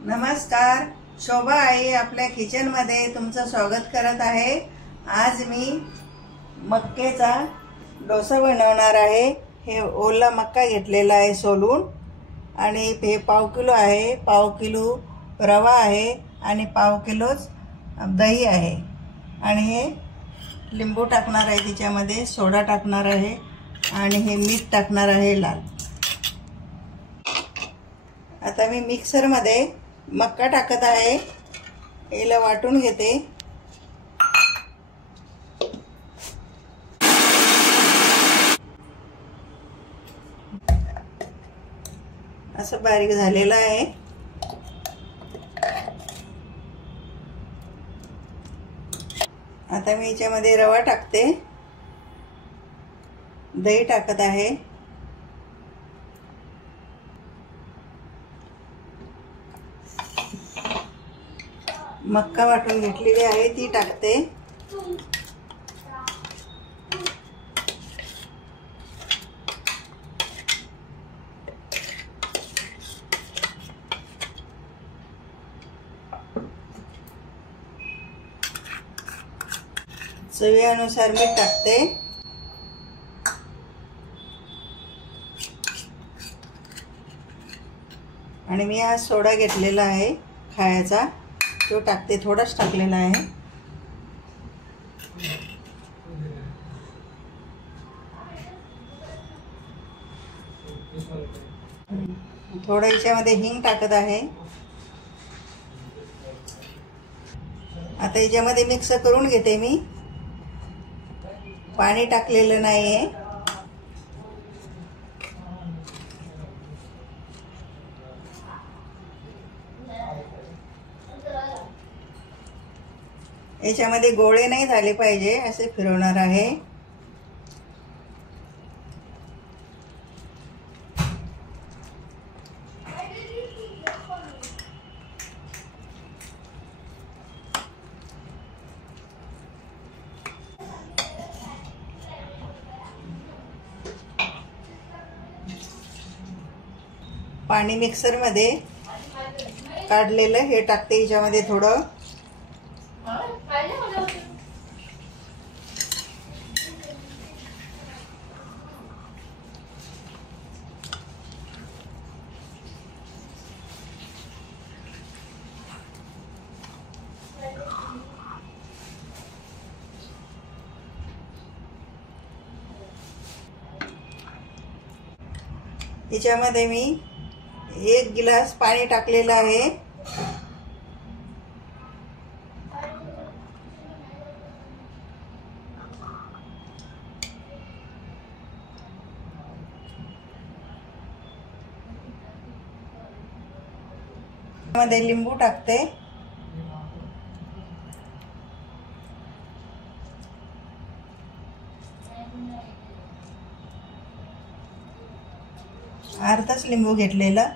नमस्कार, शोभा आई आपल्या किचनमध्ये तुमचं स्वागत करत आहे। आज मी मक्केचा डोसा बनवणार आहे। हे ओला मक्का घेतलेला आहे सोलून आणि हे पाव किलो आहे। पाव किलो रवा आहे आणि पाव किलोच दही आहे आणि हे लिंबू टाकणार आहे, त्याच्यामध्ये सोडा टाकणार आहे आणि हे मीठ टाकणार आहे लाल। आता मी मिक्सर मध्ये मक्का टाकत आहे, याला वाटून घेते। असं बारीक झालेला आहे। आता मी याच्यामध्ये रवा टाकते, दही टाकत आहे, मक्का वाटून घेतलेली आहे ती टाकते, चवीनुसार मीठ टाकते आणि मी हा सोडा घेतलेला आहे खायचा, तो टाकते, थोडाच टाकलेला आहे। थोडं याच्यामध्ये हिंग टाकत आहे। आता याच्यामध्ये मिक्स करून घेते मी, पाणी टाकलेलं नाहीये। याच्यामध्ये गोळे नाही झाले पाहिजे असे फिरवणार आहे। पाणी मिक्सर मध्ये काढलेलं हे टाकते याच्यामध्ये थोडं, याच्यामध्ये मी 1 गिलास पाणी टाकलेलं आहे। मध्ये लिंबू टाकते, अर्धाच लिंबू घेतलेला,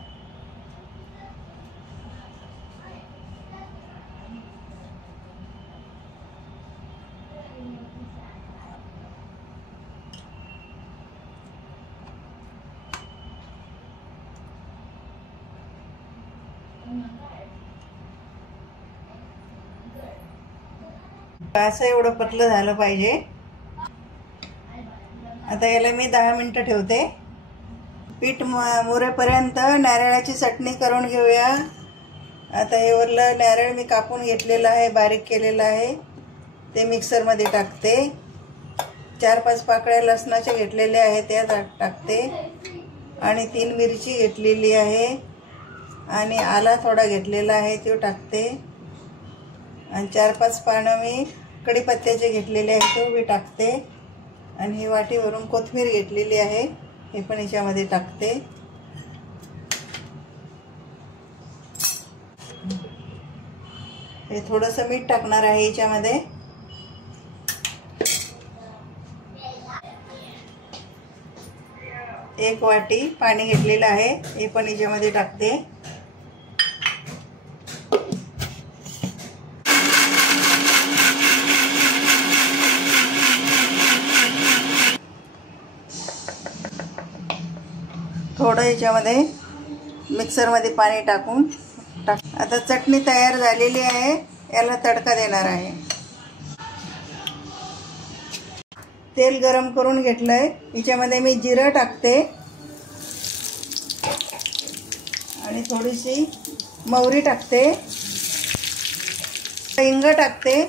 असं एवढं पतलं झालं पाहिजे। आता याला मी 10 मिनिटं ठेवते। पीठ मुरेपर्यंत नारळाची चटणी करून घेऊया। आता हे वरलं नारळ मी कापून घेतलेलं आहे, बारीक केलेलं आहे, ते मिक्सर मध्ये टाकते। 4-5 पाकळ्या लसणाच्या घेतलेल्या आहेत त्या टाकते आणि 3 मिरची घेतलेली आहे आणि आला थोडा घेतलेला आहे तो टाकते आणि 4-5 पानं मी कढीपत्त्याचे घेतलेले आहेत तो मी टाकते आणि ही वाटीवरून कोथिंबीर घेतलेली आहे, हे पण याच्यामध्ये टाकते। हे थोडंसं मीठ टाकणार आहे याच्यामध्ये, एक वाटी पाणी घेतलेलं आहे हे पण याच्यामध्ये टाकते। थोडं याच्यामध्ये मिक्सर मध्ये पाणी टाकून आता चटणी तयार झालेली आहे, याला तडका देणार आहे. तेल गरम करून घेतलंय, याच्यामध्ये मी जिरं टाकते आणि थोडीशी मोहरी टाकते, हिंग टाकते.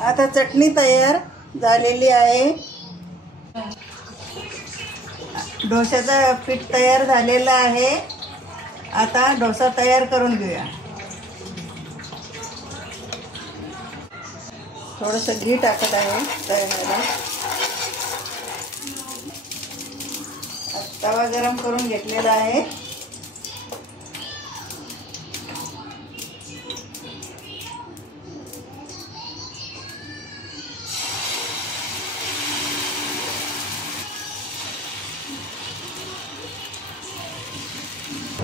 आता चटणी तयार झालेली आहे. डोश्याचं पीठ तयार झालेलं आहे. आता डोसा तयार करून घेऊया. थोडंसं घी टाकत आहे तळण्याला. तवा गरम करून घेतलेला आहे.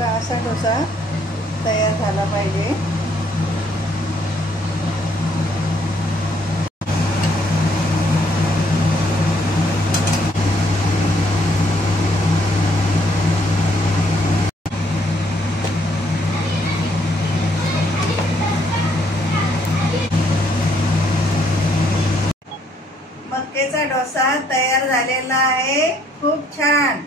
असा डोसा तयार झाला पाहिजे. मक्केचा डोसा तयार झालेला आहे. खूप छान.